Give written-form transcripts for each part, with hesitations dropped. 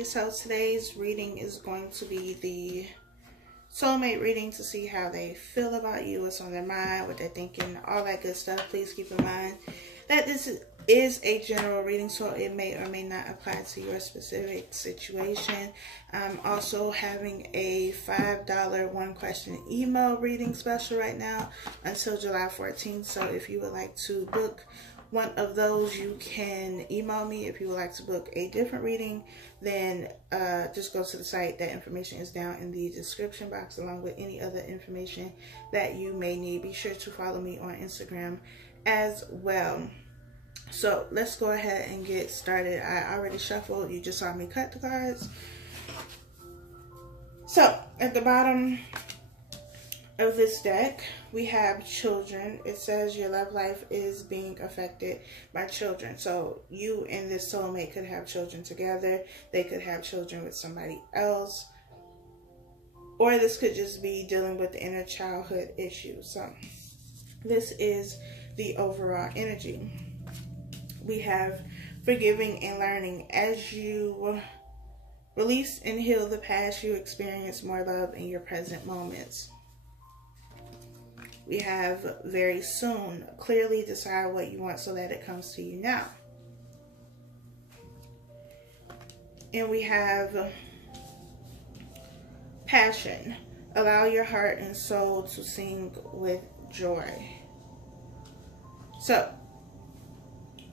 everybody. So today's reading is going to be the soulmate reading to see how they feel about you, what's on their mind, what they're thinking, all that good stuff. Please keep in mind that this is a general reading, so it may or may not apply to your specific situation. I'm also having a $5 one question email reading special right now until July 14th. So if you would like to book one of those, you can email me. If you would like to book a different reading, then just go to the site. That information is down in the description box, along with any other information that you may need. Be sure to follow me on Instagram as well. So let's go ahead and get started. I already shuffled. You just saw me cut the cards. So at the bottom of this deck, we have children. It says your love life is being affected by children. So you and this soulmate could have children together. They could have children with somebody else. Or this could just be dealing with the inner childhood issue. So this is the overall energy. We have forgiving and learning. As you release and heal the past, you experience more love in your present moments. We have very soon. Clearly decide what you want so that it comes to you now. And we have passion. Allow your heart and soul to sing with joy. So,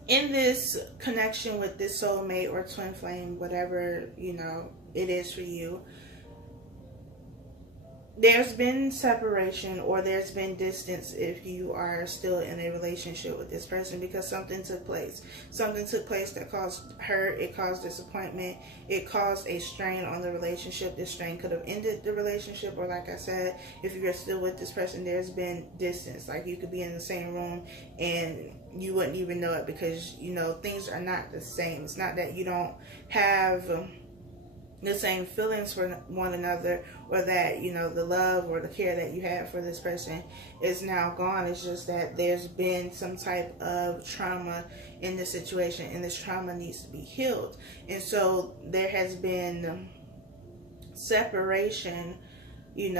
in this connection with this soulmate or twin flame, whatever, it is for you, there's been separation or there's been distance if you are still in a relationship with this person, because something took place. Something took place that caused hurt, it caused disappointment, it caused a strain on the relationship. This strain could have ended the relationship, or like I said, if you're still with this person, there's been distance. Like you could be in the same room and you wouldn't even know it, because, things are not the same. It's not that you don't have the same feelings for one another, or that the love or the care that you had for this person is now gone. It's just that there's been some type of trauma in this situation, and this trauma needs to be healed. And so there has been separation, in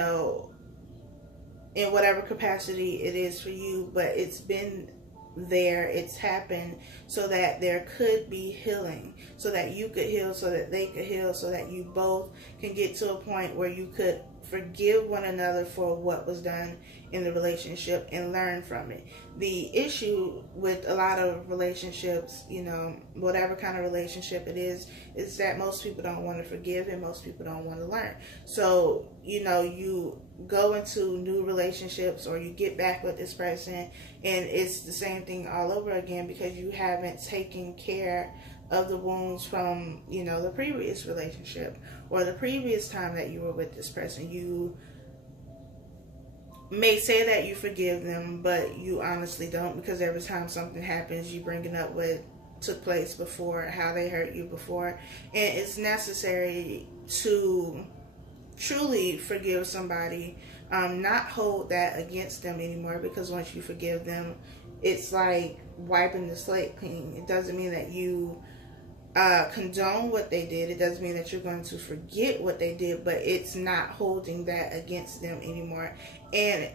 whatever capacity it is for you, but it's been there, it's happened so that there could be healing, so that you could heal, so that they could heal, so that you both can get to a point where you could forgive one another for what was done in the relationship and learn from it. The issue with a lot of relationships, whatever kind of relationship it is that most people don't want to forgive and most people don't want to learn. So, you go into new relationships or you get back with this person and it's the same thing all over again, because you haven't taken care of the wounds from, the previous relationship or the previous time that you were with this person. You may say that you forgive them, but you honestly don't, because every time something happens, you bring it up what took place before, how they hurt you before. And it's necessary to truly forgive somebody, not hold that against them anymore, because once you forgive them, it's like wiping the slate clean. It doesn't mean that you condone what they did. It doesn't mean that you're going to forget what they did, but it's not holding that against them anymore. And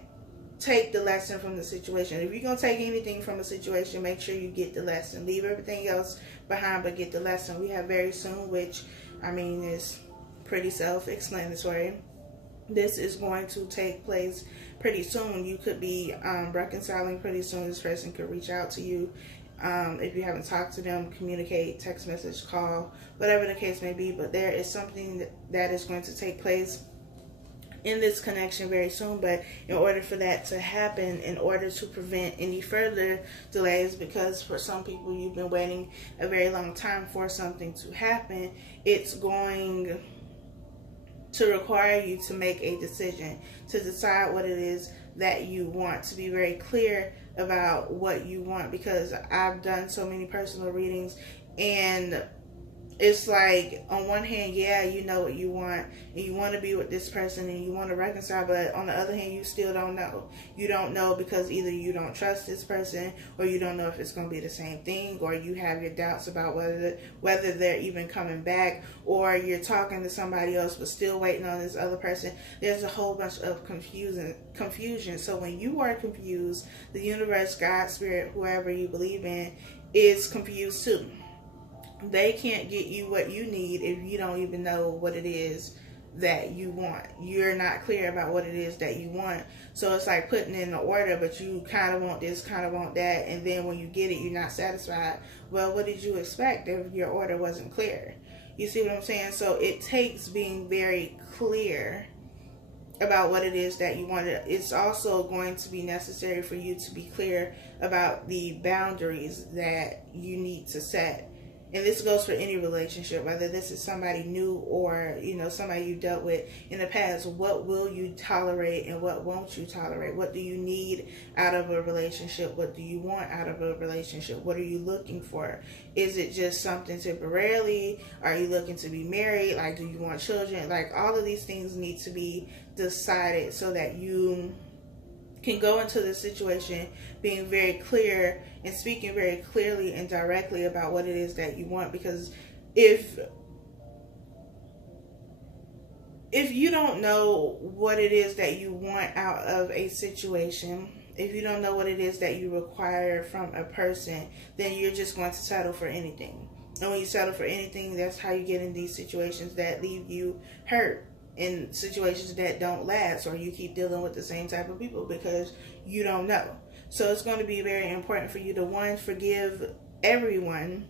take the lesson from the situation. If you're going to take anything from a situation, make sure you get the lesson. Leave everything else behind, but get the lesson. We have very soon, which, is pretty self-explanatory. This is going to take place pretty soon. You could be reconciling pretty soon. This person could reach out to you. If you haven't talked to them, communicate, text message, call, whatever the case may be. But there is something that is going to take place in this connection very soon. But in order for that to happen, in order to prevent any further delays, because for some people you've been waiting a very long time for something to happen, it's going to require you to make a decision, to decide what it is that you want, to be very clear about what you want. Because I've done so many personal readings, and it's like, on one hand, yeah, you know what you want, and you want to be with this person, and you want to reconcile, but on the other hand, you still don't know. You don't know because either you don't trust this person, or you don't know if it's going to be the same thing, or you have your doubts about whether they're even coming back, or you're talking to somebody else but still waiting on this other person. There's a whole bunch of confusion. So when you are confused, the universe, God, spirit, whoever you believe in, is confused too. They can't get you what you need if you don't even know what it is that you want. You're not clear about what it is that you want. So it's like putting in an order, but you kind of want this, kind of want that, and then when you get it, you're not satisfied. Well, what did you expect if your order wasn't clear? You see what I'm saying? So it takes being very clear about what it is that you want. It's also going to be necessary for you to be clear about the boundaries that you need to set. And this goes for any relationship, whether this is somebody new or, you know, somebody you dealt with in the past. What will you tolerate and what won't you tolerate? What do you need out of a relationship? What do you want out of a relationship? What are you looking for? Is it just something temporarily? Are you looking to be married? Like, do you want children? Like, all of these things need to be decided so that you can go into the situation being very clear and speaking very clearly and directly about what it is that you want. Because if you don't know what it is that you want out of a situation, if you don't know what it is that you require from a person, then you're just going to settle for anything. And when you settle for anything, that's how you get in these situations that leave you hurt, in situations that don't last, or you keep dealing with the same type of people because you don't know. So it's going to be very important for you to, one, forgive everyone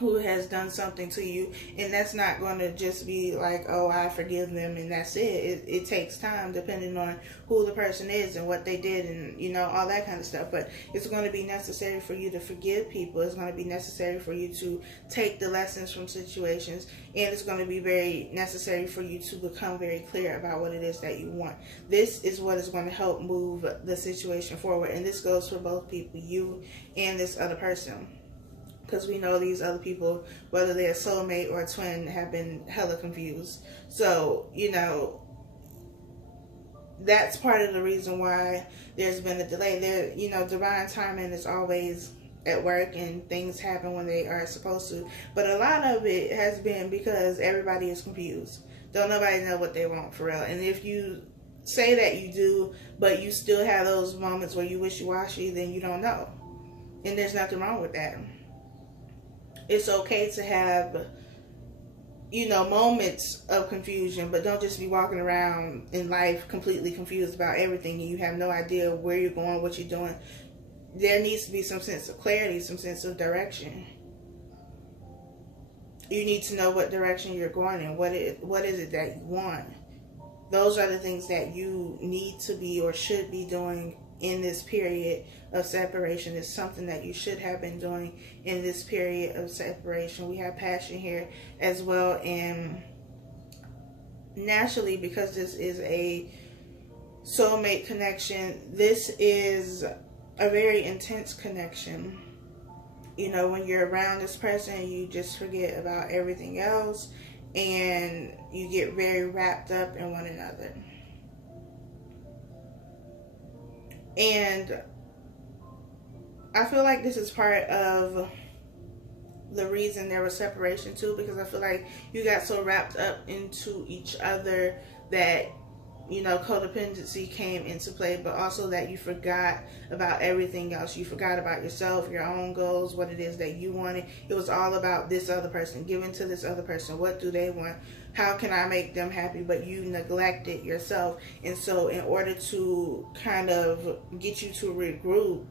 who has done something to you. And that's not going to just be like, oh, I forgive them and that's it. It takes time depending on who the person is and what they did and, you know, all that kind of stuff. But it's going to be necessary for you to forgive people. It's going to be necessary for you to take the lessons from situations. And it's going to be very necessary for you to become very clear about what it is that you want. This is what is going to help move the situation forward. And this goes for both people, you and this other person. Because we know these other people, whether they're a soulmate or a twin, have been hella confused. So, you know, that's part of the reason why there's been a delay. There, you know, divine timing is always at work and things happen when they are supposed to. But a lot of it has been because everybody is confused. Don't nobody know what they want for real. And if you say that you do, but you still have those moments where you wishy-washy, then you don't know. And there's nothing wrong with that. It's okay to have, you know, moments of confusion, but don't just be walking around in life completely confused about everything and you have no idea where you're going, what you're doing. There needs to be some sense of clarity, some sense of direction. You need to know what direction you're going in. What is it that you want? Those are the things that you need to be or should be doing in this period of separation. Is something that you should have been doing in this period of separation. We have passion here as well, and naturally, because this is a soulmate connection, this is a very intense connection. You know, when you're around this person, you just forget about everything else and you get very wrapped up in one another. And I feel like this is part of the reason there was separation too, because I feel like you got so wrapped up into each other that, you know, codependency came into play, but also that you forgot about everything else. You forgot about yourself, your own goals, what it is that you wanted. It was all about this other person, giving to this other person. What do they want? How can I make them happy? But you neglected yourself. And so in order to kind of get you to regroup,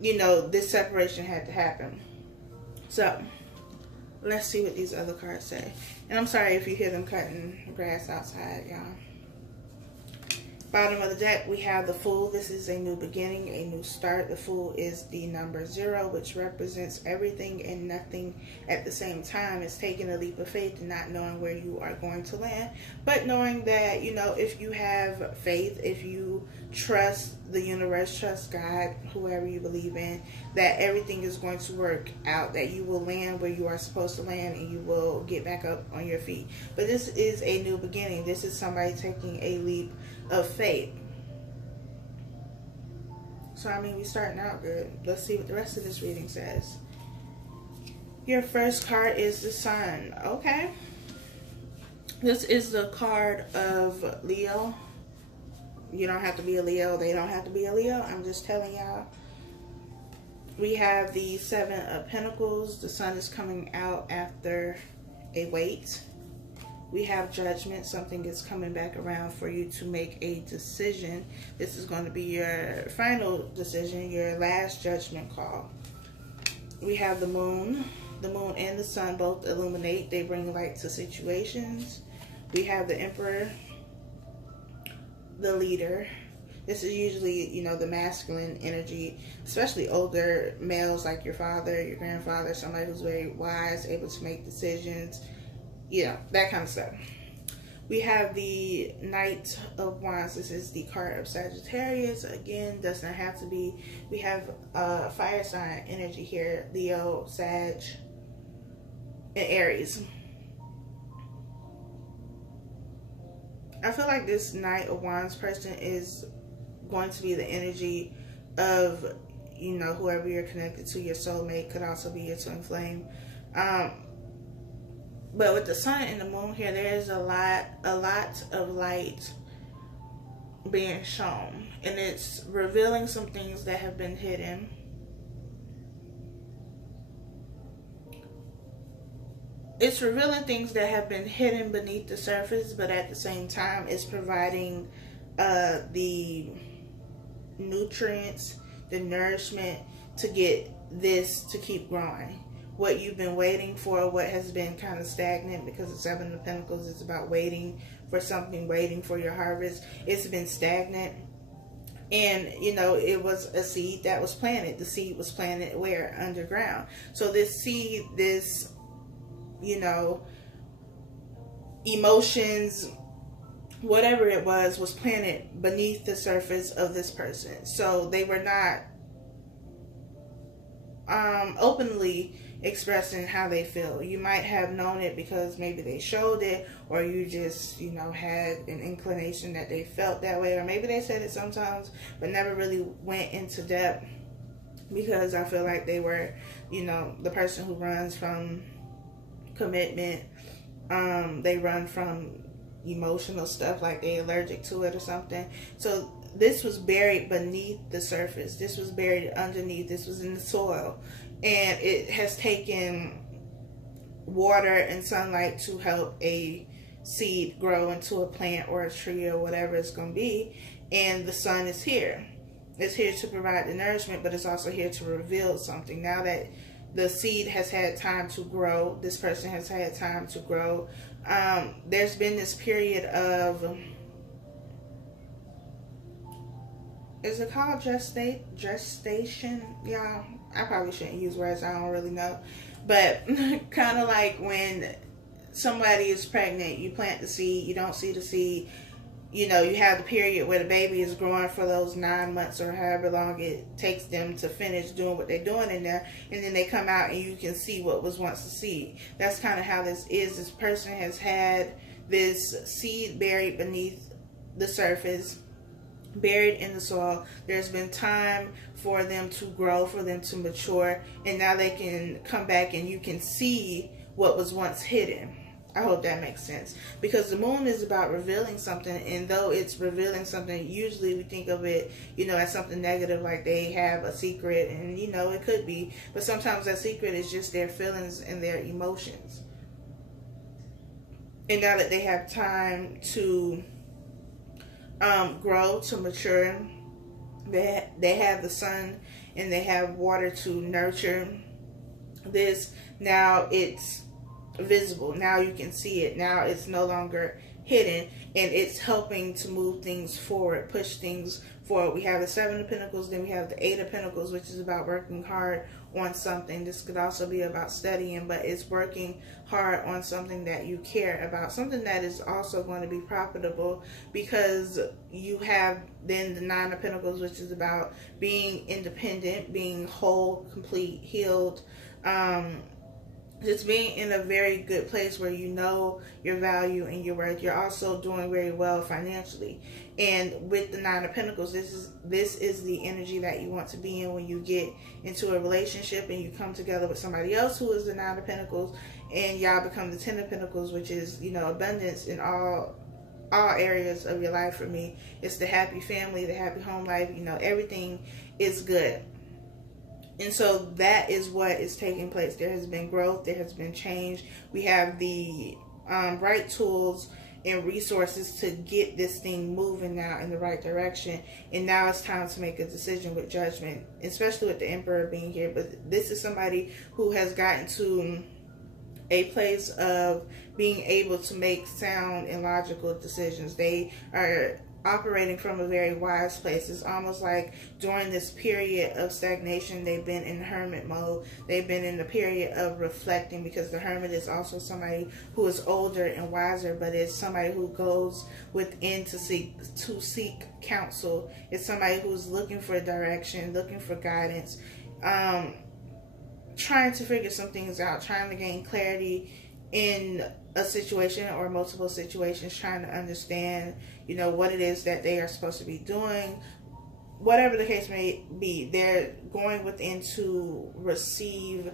you know, this separation had to happen. So let's see what these other cards say. And I'm sorry if you hear them cutting grass outside, y'all. Bottom of the deck, we have the Fool. This is a new beginning, a new start. The Fool is the number 0, which represents everything and nothing at the same time. It's taking a leap of faith and not knowing where you are going to land, but knowing that, you know, if you have faith, if you trust the universe, trust God, whoever you believe in, that everything is going to work out, that you will land where you are supposed to land and you will get back up on your feet. But this is a new beginning. This is somebody taking a leap of faith. So, I mean, we're starting out good. Let's see what the rest of this reading says. Your first card is the Sun. Okay. This is the card of Leo. You don't have to be a Leo. They don't have to be a Leo. I'm just telling y'all. We have the 7 of Pentacles. The Sun is coming out after a wait. We have Judgment. Something is coming back around for you to make a decision. This is going to be your final decision, your last judgment call. We have the Moon. The Moon and the Sun both illuminate. They bring light to situations. We have the Emperor, the Leader. This is usually, you know, the masculine energy, especially older males like your father, your grandfather, somebody who's very wise, able to make decisions, you know, that kind of stuff. We have the Knight of Wands. This is the card of Sagittarius. Again, does not have to be. We have fire sign energy here, Leo, Sag, and Aries. I feel like this Knight of Wands person is going to be the energy of, you know, whoever you're connected to. Your soulmate, could also be your twin flame. But with the Sun and the Moon here, there's a lot of light being shown, and it's revealing some things that have been hidden. It's revealing things that have been hidden beneath the surface, but at the same time, it's providing the nutrients, the nourishment to get this to keep growing. What you've been waiting for, what has been kind of stagnant, because the 7 of Pentacles is about waiting for something, waiting for your harvest. It's been stagnant. And, you know, it was a seed that was planted. The seed was planted where? Underground. So this seed, this, you know, emotions, whatever it was planted beneath the surface of this person. So they were not openly expressing how they feel. You might have known it because maybe they showed it, or you just, you know, had an inclination that they felt that way, or maybe they said it sometimes but never really went into depth, because I feel like they were, you know, the person who runs from commitment. They run from emotional stuff, like they're allergic to it or something. So this was buried beneath the surface. This was buried underneath. This was in the soil. And it has taken water and sunlight to help a seed grow into a plant or a tree or whatever it's going to be. And the Sun is here. It's here to provide the nourishment, but it's also here to reveal something. Now that the seed has had time to grow, this person has had time to grow. There's been this period of, is it called gestation? Yeah, I probably shouldn't use words I don't really know. But kind of like when somebody is pregnant, you plant the seed, you don't see the seed. You know, you have the period where the baby is growing for those 9 months or however long it takes them to finish doing what they're doing in there. And then they come out and you can see what was once a seed. That's kind of how this is. This person has had this seed buried beneath the surface, buried in the soil. There's been time for them to grow, for them to mature. And now they can come back and you can see what was once hidden. I hope that makes sense, because the Moon is about revealing something, and though it's revealing something, usually we think of it, you know, as something negative, like they have a secret, and, you know, it could be, but sometimes that secret is just their feelings and their emotions. And now that they have time to grow, to mature, they have the sun and they have water to nurture this. Now it's visible. Now you can see it. Now it's no longer hidden, and it's helping to move things forward, push things forward. We have the Seven of Pentacles, then we have the Eight of Pentacles, which is about working hard on something. This could also be about studying, but it's working hard on something that you care about, something that is also going to be profitable, because you have then the Nine of Pentacles, which is about being independent, being whole, complete, healed, just being in a very good place where you know your value and your worth. You're also doing very well financially. And with the Nine of Pentacles, this is the energy that you want to be in when you get into a relationship and you come together with somebody else who is the Nine of Pentacles, and y'all become the Ten of Pentacles, which is, you know, abundance in all areas of your life. For me, it's the happy family, the happy home life, you know, everything is good. And so that is what is taking place. There has been growth. There has been change. We have the right tools and resources to get this thing moving now in the right direction. And now it's time to make a decision with judgment, especially with the Emperor being here. But this is somebody who has gotten to a place of being able to make sound and logical decisions. They are operating from a very wise place. It's almost like during this period of stagnation, they've been in hermit mode. They've been in the period of reflecting, because the hermit is also somebody who is older and wiser, but it's somebody who goes within to seek counsel. It's somebody who's looking for direction, looking for guidance, trying to figure some things out, trying to gain clarity in a situation or multiple situations, trying to understand, you know, what it is that they are supposed to be doing. Whatever the case may be, they're going within to receive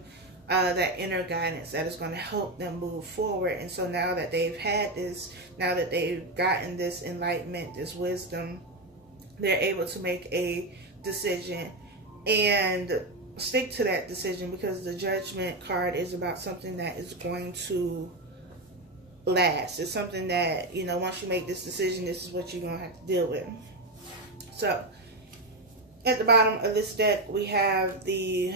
that inner guidance that is going to help them move forward. And so now that they've had this, now that they've gotten this enlightenment, this wisdom, they're able to make a decision and stick to that decision, because the Judgment card is about something that is going to last. It's something that, you know, once you make this decision, this is what you're going to have to deal with. So at the bottom of this deck, we have the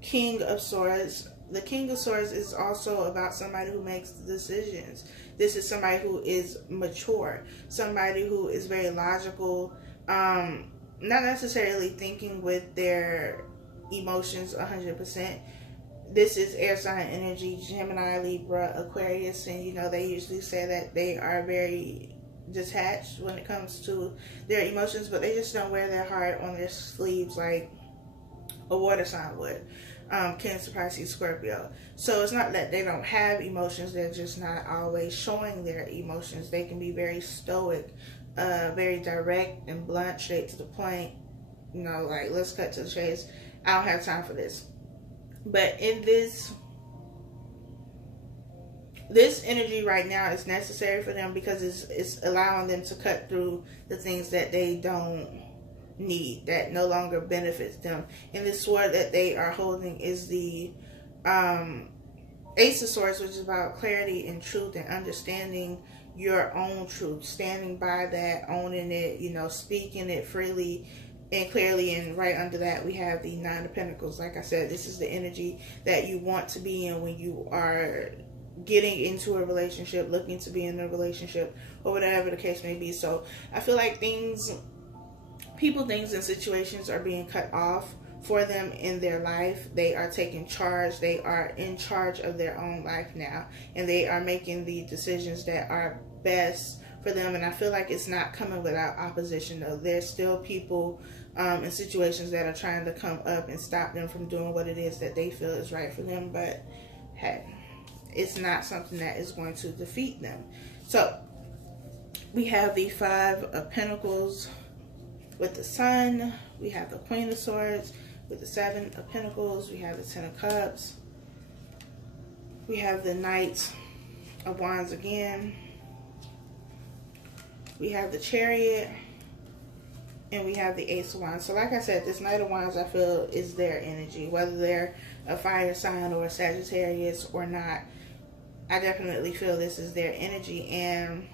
King of Swords. The King of Swords is also about somebody who makes decisions. This is somebody who is mature, somebody who is very logical, not necessarily thinking with their emotions 100%. This is air sign energy, Gemini, Libra, Aquarius, and you know, they usually say that they are very detached when it comes to their emotions, but they just don't wear their heart on their sleeves like a water sign would. Cancer, Pisces, Scorpio. So it's not that they don't have emotions, they're just not always showing their emotions. They can be very stoic, very direct and blunt, straight to the point. You know, like, let's cut to the chase. I don't have time for this. But in this energy right now is necessary for them, because it's allowing them to cut through the things that they don't need, that no longer benefits them. And this sword that they are holding is the Ace of Swords, which is about clarity and truth and understanding your own truth, standing by that, owning it, you know, speaking it freely and clearly. And right under that, we have the Nine of Pentacles. Like I said, this is the energy that you want to be in when you are getting into a relationship, looking to be in a relationship, or whatever the case may be. So I feel like people, things, and situations are being cut off for them in their life. They are taking charge. They are in charge of their own life now, and they are making the decisions that are best for them. And I feel like it's not coming without opposition, though. There's still people in situations that are trying to come up and stop them from doing what it is that they feel is right for them. But hey, it's not something that is going to defeat them. So we have the Five of Pentacles with the Sun. We have the Queen of Swords with the Seven of Pentacles. We have the Ten of Cups. We have the Knight of Wands again. We have the Chariot. And we have the Ace of Wands. So like I said, this Knight of Wands, I feel, is their energy. Whether they're a fire sign or a Sagittarius or not, I definitely feel this is their energy. And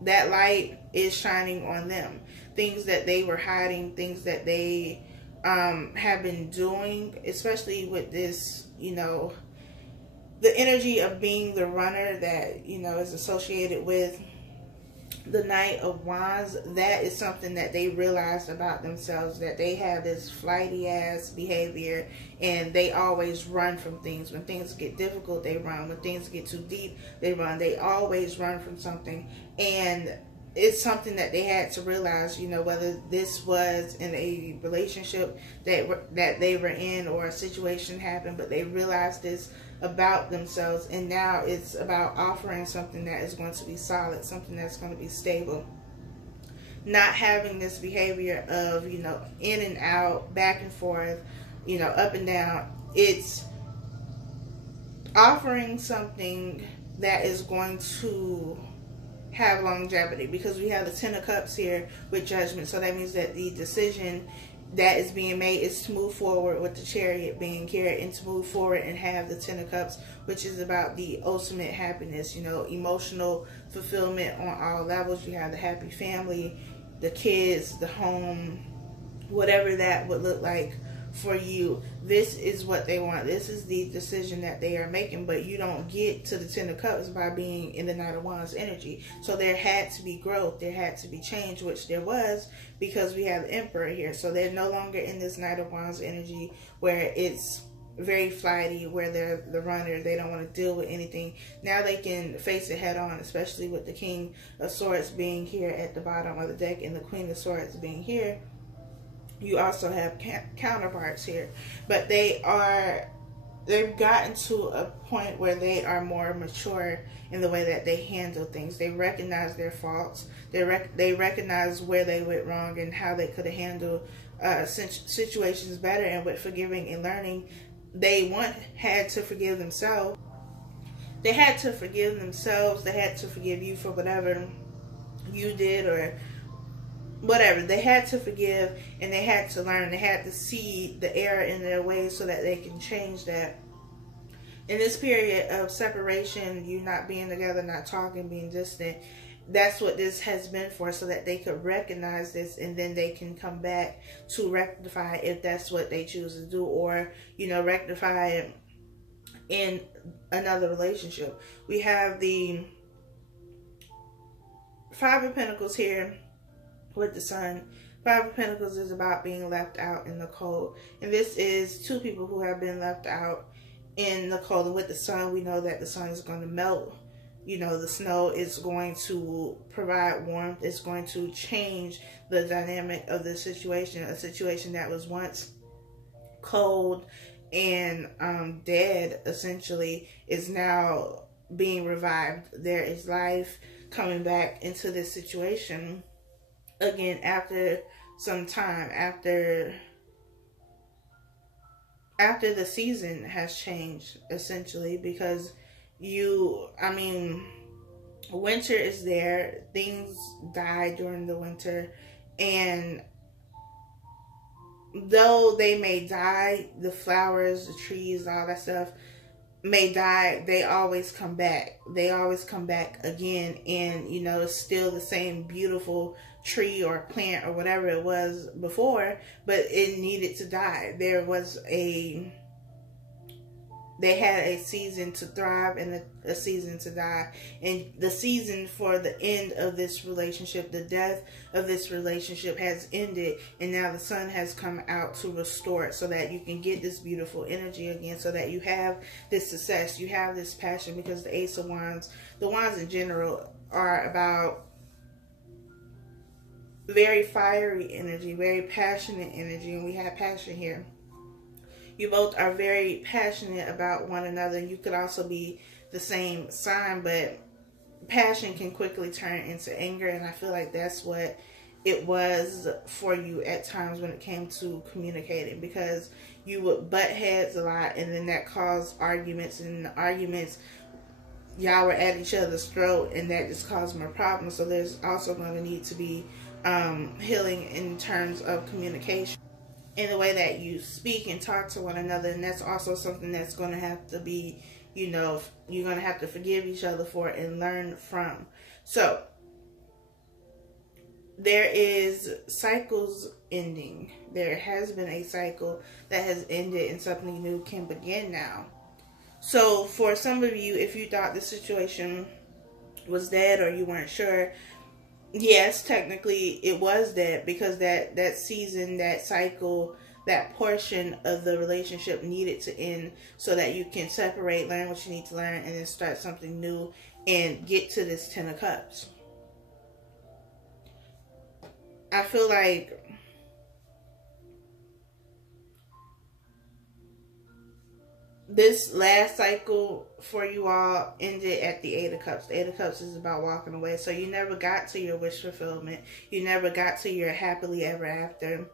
that light is shining on them. Things that they were hiding, things that they have been doing, especially with this, you know, the energy of being the runner that, you know, is associated with the Knight of Wands, that is something that they realized about themselves, that they have this flighty ass behavior and they always run from things. When things get difficult, they run. When things get too deep, they run. They always run from something. And it's something that they had to realize, you know, whether this was in a relationship that they were in or a situation happened, but they realized this about themselves, and now it's about offering something that is going to be solid, something that's going to be stable. Not having this behavior of, you know, in and out, back and forth, you know, up and down. It's offering something that is going to have longevity, because we have the Ten of Cups here with Judgment. So that means that the decision that is being made is to move forward with the Chariot being here, and to move forward and have the Ten of Cups, which is about the ultimate happiness, you know, emotional fulfillment on all levels. You have the happy family, the kids, the home, whatever that would look like for you. This is what they want. This is the decision that they are making. But you don't get to the Ten of Cups by being in the Knight of Wands energy. So there had to be growth, there had to be change, which there was, because we have the Emperor here. So they're no longer in this Knight of Wands energy where it's very flighty, where they're the runner, they don't want to deal with anything. Now they can face it head on, especially with the King of Swords being here at the bottom of the deck and the Queen of Swords being here. You also have counterparts here, but they've gotten to a point where they are more mature in the way that they handle things. They recognize their faults. They recognize where they went wrong and how they could have handled situations better. And with forgiving and learning, they had to forgive themselves. They had to forgive themselves. They had to forgive you for whatever you did or whatever. They had to forgive, and they had to learn. They had to see the error in their ways so that they can change that. In this period of separation, you not being together, not talking, being distant, that's what this has been for, so that they could recognize this, and then they can come back to rectify if that's what they choose to do, or, you know, rectify it in another relationship. We have the Five of Pentacles here with the Sun. Five of Pentacles is about being left out in the cold. And this is two people who have been left out in the cold. And with the Sun, we know that the Sun is going to melt. You know, the snow is going to provide warmth. It's going to change the dynamic of the situation. A situation that was once cold and dead, essentially, is now being revived. There is life coming back into this situation again after some time, after the season has changed, essentially, because winter is there. Things die during the winter, and though they may die, the flowers, the trees, all that stuff may die, they always come back. They always come back again, and, you know, it's still the same beautiful tree or plant or whatever it was before, but it needed to die. They had a season to thrive and a season to die. And the season for the end of this relationship, the death of this relationship, has ended. And now the Sun has come out to restore it, so that you can get this beautiful energy again, so that you have this success, you have this passion. Because the Ace of Wands, the Wands in general, are about very fiery energy, very passionate energy. And we have passion here. You both are very passionate about one another. You could also be the same sign, but passion can quickly turn into anger. And I feel like that's what it was for you at times when it came to communicating, because you would butt heads a lot, and then that caused arguments, and the arguments, y'all were at each other's throat, and that just caused more problems. So there's also going to need to be healing in terms of communication, in the way that you speak and talk to one another. And that's also something that's going to have to be, you know, you're going to have to forgive each other for and learn from. So there is cycles ending. There has been a cycle that has ended, and something new can begin now. So for some of you, if you thought the situation was dead or you weren't sure, yes, technically it was dead, because that season, that cycle, that portion of the relationship needed to end so that you can separate, learn what you need to learn, and then start something new and get to this Ten of Cups. I feel like this last cycle for you all ended at the Eight of Cups. The Eight of Cups is about walking away. So you never got to your wish fulfillment. You never got to your happily ever after.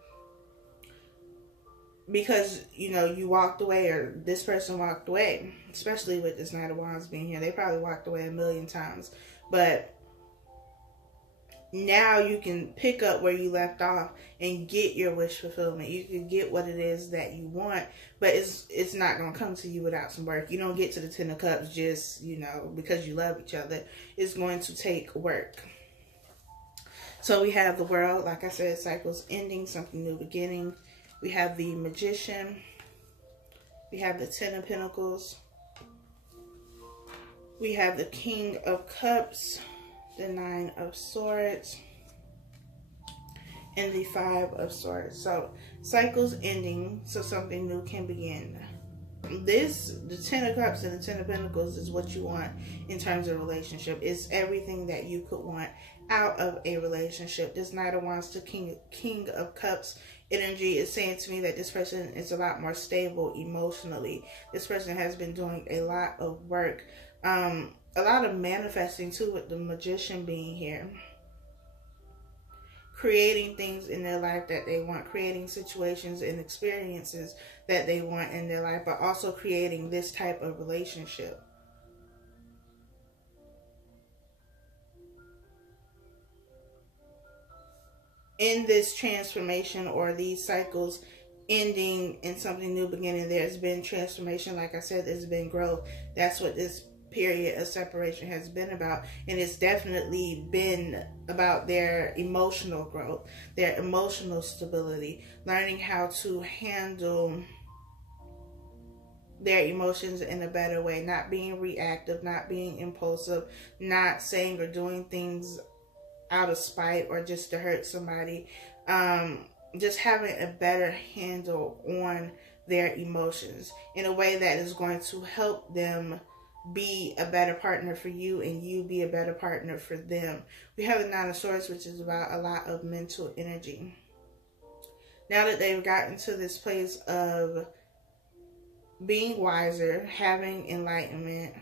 Because, you know, you walked away, or this person walked away. Especially with this Knight of Wands being here. They probably walked away a million times. But now you can pick up where you left off and get your wish fulfillment. You can get what it is that you want, but it's not going to come to you without some work. You don't get to the Ten of Cups just, you know, because you love each other. It's going to take work. So we have the World, like I said, cycles ending, something new beginning. We have the Magician. We have the Ten of Pentacles. We have the King of Cups, the Nine of Swords, and the Five of Swords. So cycles ending so something new can begin. The Ten of Cups and the Ten of Pentacles is what you want in terms of relationship. It's everything that you could want out of a relationship. This Knight of Wands to King of Cups energy is saying to me that this person is a lot more stable emotionally. This person has been doing a lot of work. A lot of manifesting too, with the Magician being here. Creating things in their life that they want. Creating situations and experiences that they want in their life. But also creating this type of relationship. In this transformation or these cycles ending and something new beginning, there's been transformation. Like I said, there's been growth. That's what this period of separation has been about, and it's definitely been about their emotional growth, their emotional stability, learning how to handle their emotions in a better way, not being reactive, not being impulsive, not saying or doing things out of spite or just to hurt somebody. Just having a better handle on their emotions in a way that is going to help them be a better partner for you and you be a better partner for them. We have the Nine of Swords, which is about a lot of mental energy. Now that they've gotten to this place of being wiser, having enlightenment,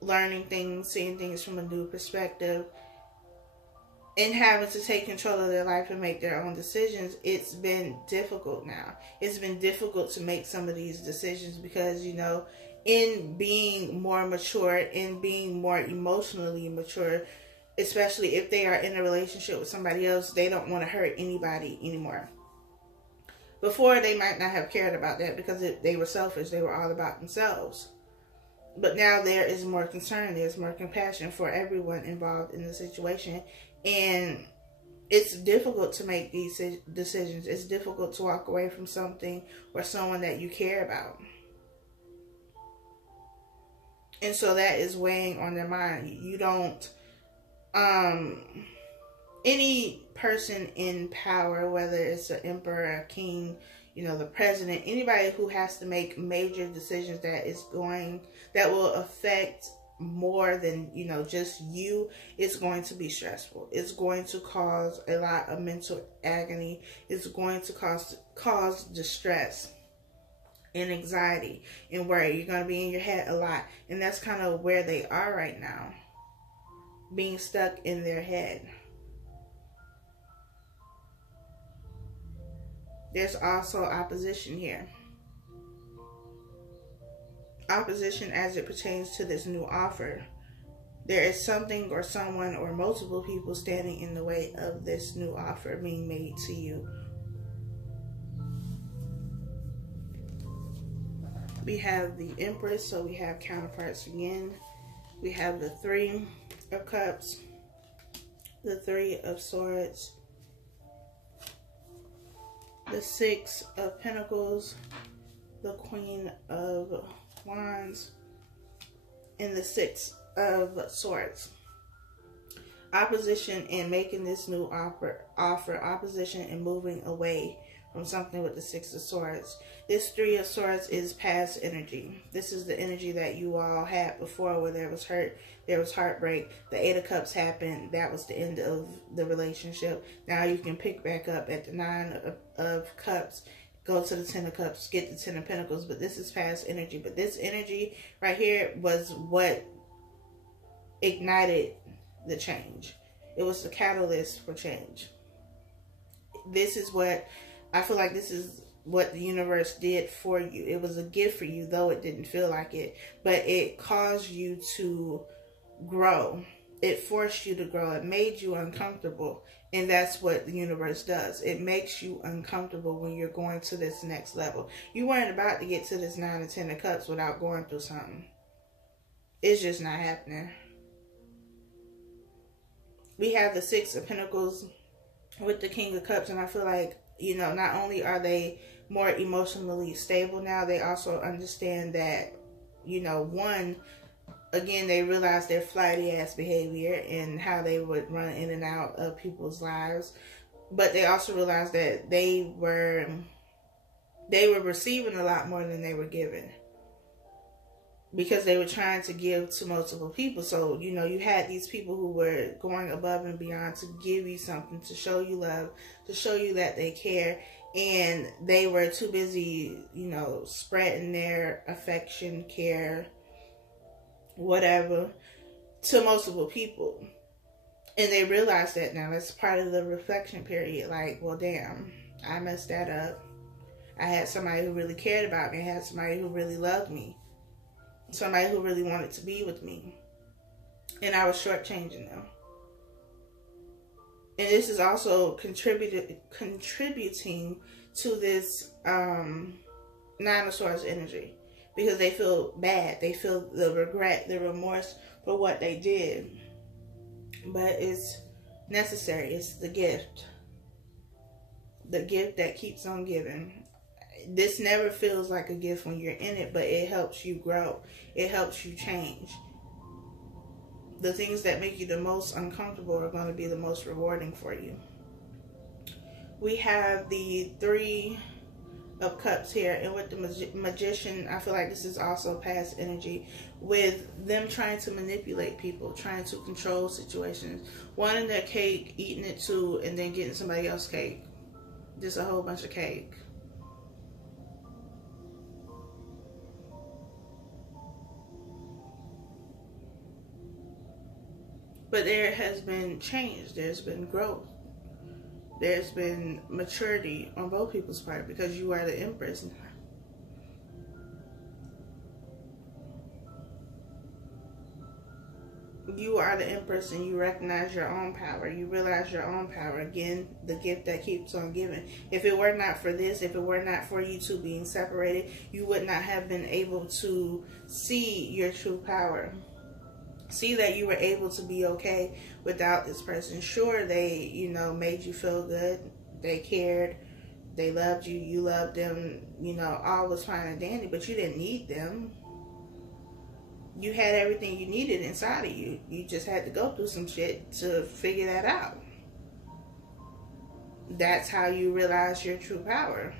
learning things, seeing things from a new perspective, and having to take control of their life and make their own decisions, it's been difficult now. It's been difficult to make some of these decisions because, you know, in being more mature, in being more emotionally mature, especially if they are in a relationship with somebody else, they don't want to hurt anybody anymore. Before, they might not have cared about that because they were selfish. They were all about themselves. But now there is more concern. There's more compassion for everyone involved in the situation. And it's difficult to make these decisions. It's difficult to walk away from something or someone that you care about. And so that is weighing on their mind. You don't, any person in power, whether it's an emperor, a king, you know, the president, anybody who has to make major decisions that will affect more than, you know, just you, it's going to be stressful. It's going to cause a lot of mental agony. It's going to cause distress and anxiety and worry. You're going to be in your head a lot. And that's kind of where they are right now. Being stuck in their head. There's also opposition here. Opposition as it pertains to this new offer. There is something or someone or multiple people standing in the way of this new offer being made to you. We have the Empress, so we have counterparts again. We have the Three of Cups, the Three of Swords, the Six of Pentacles, the Queen of Wands, and the Six of Swords. Opposition in making this new offer, opposition in moving away from something with the Six of Swords. This Three of Swords is past energy. This is the energy that you all had before, where there was hurt, there was heartbreak. The Eight of Cups happened. That was the end of the relationship. Now you can pick back up at the Nine of Cups, go to the Ten of Cups, get the Ten of Pentacles. But this is past energy. But this energy right here was what ignited the change. It was the catalyst for change. This is what I feel like, this is what the universe did for you. It was a gift for you, though it didn't feel like it, but it caused you to grow. It forced you to grow. It made you uncomfortable, and that's what the universe does. It makes you uncomfortable when you're going to this next level. You weren't about to get to this 9 and 10 of Cups without going through something. It's just not happening. We have the Six of Pentacles with the King of Cups, and I feel like, you know, not only are they more emotionally stable now, they also understand that, you know, one, again, they realize their flighty ass behavior and how they would run in and out of people's lives. But they also realize that they were receiving a lot more than they were giving, because they were trying to give to multiple people. So, you know, you had these people who were going above and beyond to give you something, to show you love, to show you that they care. And they were too busy, you know, spreading their affection, care, whatever, to multiple people. And they realized that now. That's part of the reflection period. Like, well, damn, I messed that up. I had somebody who really cared about me. I had somebody who really loved me. Somebody who really wanted to be with me, and I was shortchanging them. And this is also contributing to this Nine of Swords energy, because they feel bad. They feel the regret, the remorse for what they did. But it's necessary. It's the gift. The gift that keeps on giving. This never feels like a gift when you're in it, but it helps you grow. It helps you change. The things that make you the most uncomfortable are going to be the most rewarding for you. We have the Three of Cups here, and with the Magician, I feel like this is also past energy, with them trying to manipulate people, trying to control situations, wanting their cake, eating it too, and then getting somebody else's cake. Just a whole bunch of cake. But there has been change. There's been growth. There's been maturity on both people's part, because you are the Empress. You are the Empress, and you recognize your own power. You realize your own power. Again, the gift that keeps on giving. If it were not for this, if it were not for you two being separated, you would not have been able to see your true power. See that you were able to be okay without this person. Sure, they, you know, made you feel good. They cared. They loved you. You loved them. You know, all was fine and dandy, but you didn't need them. You had everything you needed inside of you. You just had to go through some shit to figure that out. That's how you realize your true power.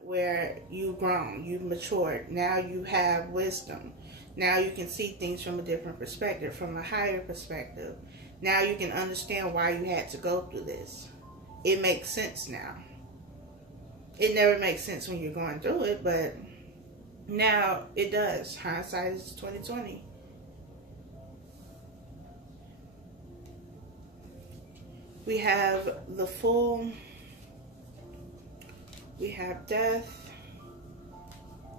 Where you've grown, you've matured. Now you have wisdom. Now you can see things from a different perspective, from a higher perspective. Now you can understand why you had to go through this. It makes sense now. It never makes sense when you're going through it, but now it does. Hindsight is 20/20. We have the Fool. We have Death,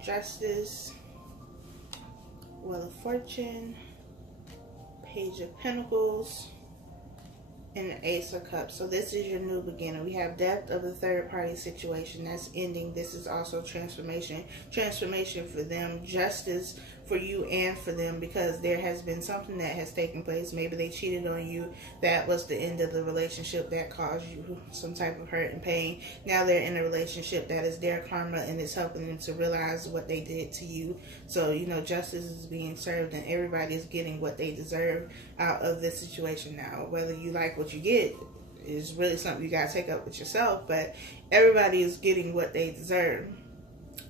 Justice, Wheel of Fortune, Page of Pentacles, and the Ace of Cups. So this is your new beginning. We have Death of the third party situation. That's ending. This is also transformation. Transformation for them. Justice for you and for them, because there has been something that has taken place. Maybe they cheated on you. That was the end of the relationship that caused you some type of hurt and pain. Now they're in a relationship that is their karma, and it's helping them to realize what they did to you. So, you know, justice is being served, and everybody is getting what they deserve out of this situation now. Whether you like what you get is really something you got to take up with yourself, but everybody is getting what they deserve.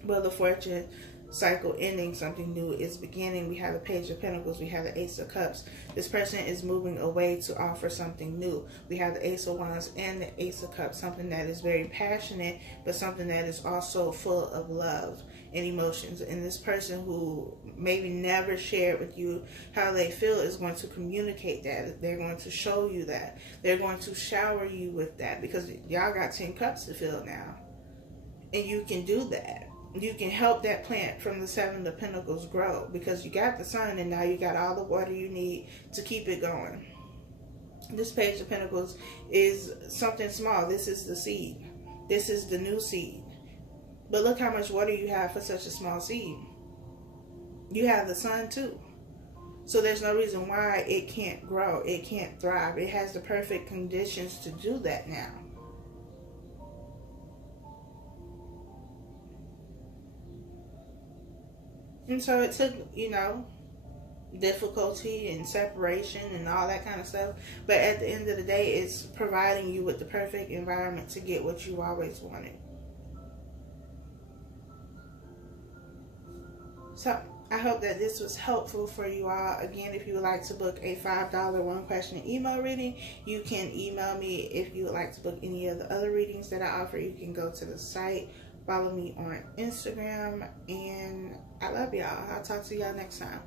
Well, the fortune cycle ending, something new is beginning. We have the Page of Pentacles, we have the Ace of Cups. This person is moving away to offer something new. We have the Ace of Wands and the Ace of Cups, something that is very passionate, but something that is also full of love and emotions. And this person who maybe never shared with you how they feel is going to communicate that. They're going to show you that. They're going to shower you with that, because y'all got 10 cups to fill now. And you can do that. You can help that plant from the Seven of Pentacles grow, because you got the sun, and now you got all the water you need to keep it going. This Page of Pentacles is something small. This is the seed. This is the new seed. But look how much water you have for such a small seed. You have the sun too. So there's no reason why it can't grow. It can't thrive. It has the perfect conditions to do that now. And so it took, you know, difficulty and separation and all that kind of stuff. But at the end of the day, it's providing you with the perfect environment to get what you always wanted. So I hope that this was helpful for you all. Again, if you would like to book a $5 one-question email reading, you can email me. If you would like to book any of the other readings that I offer, you can go to the site. Follow me on Instagram, and I love y'all. I'll talk to y'all next time.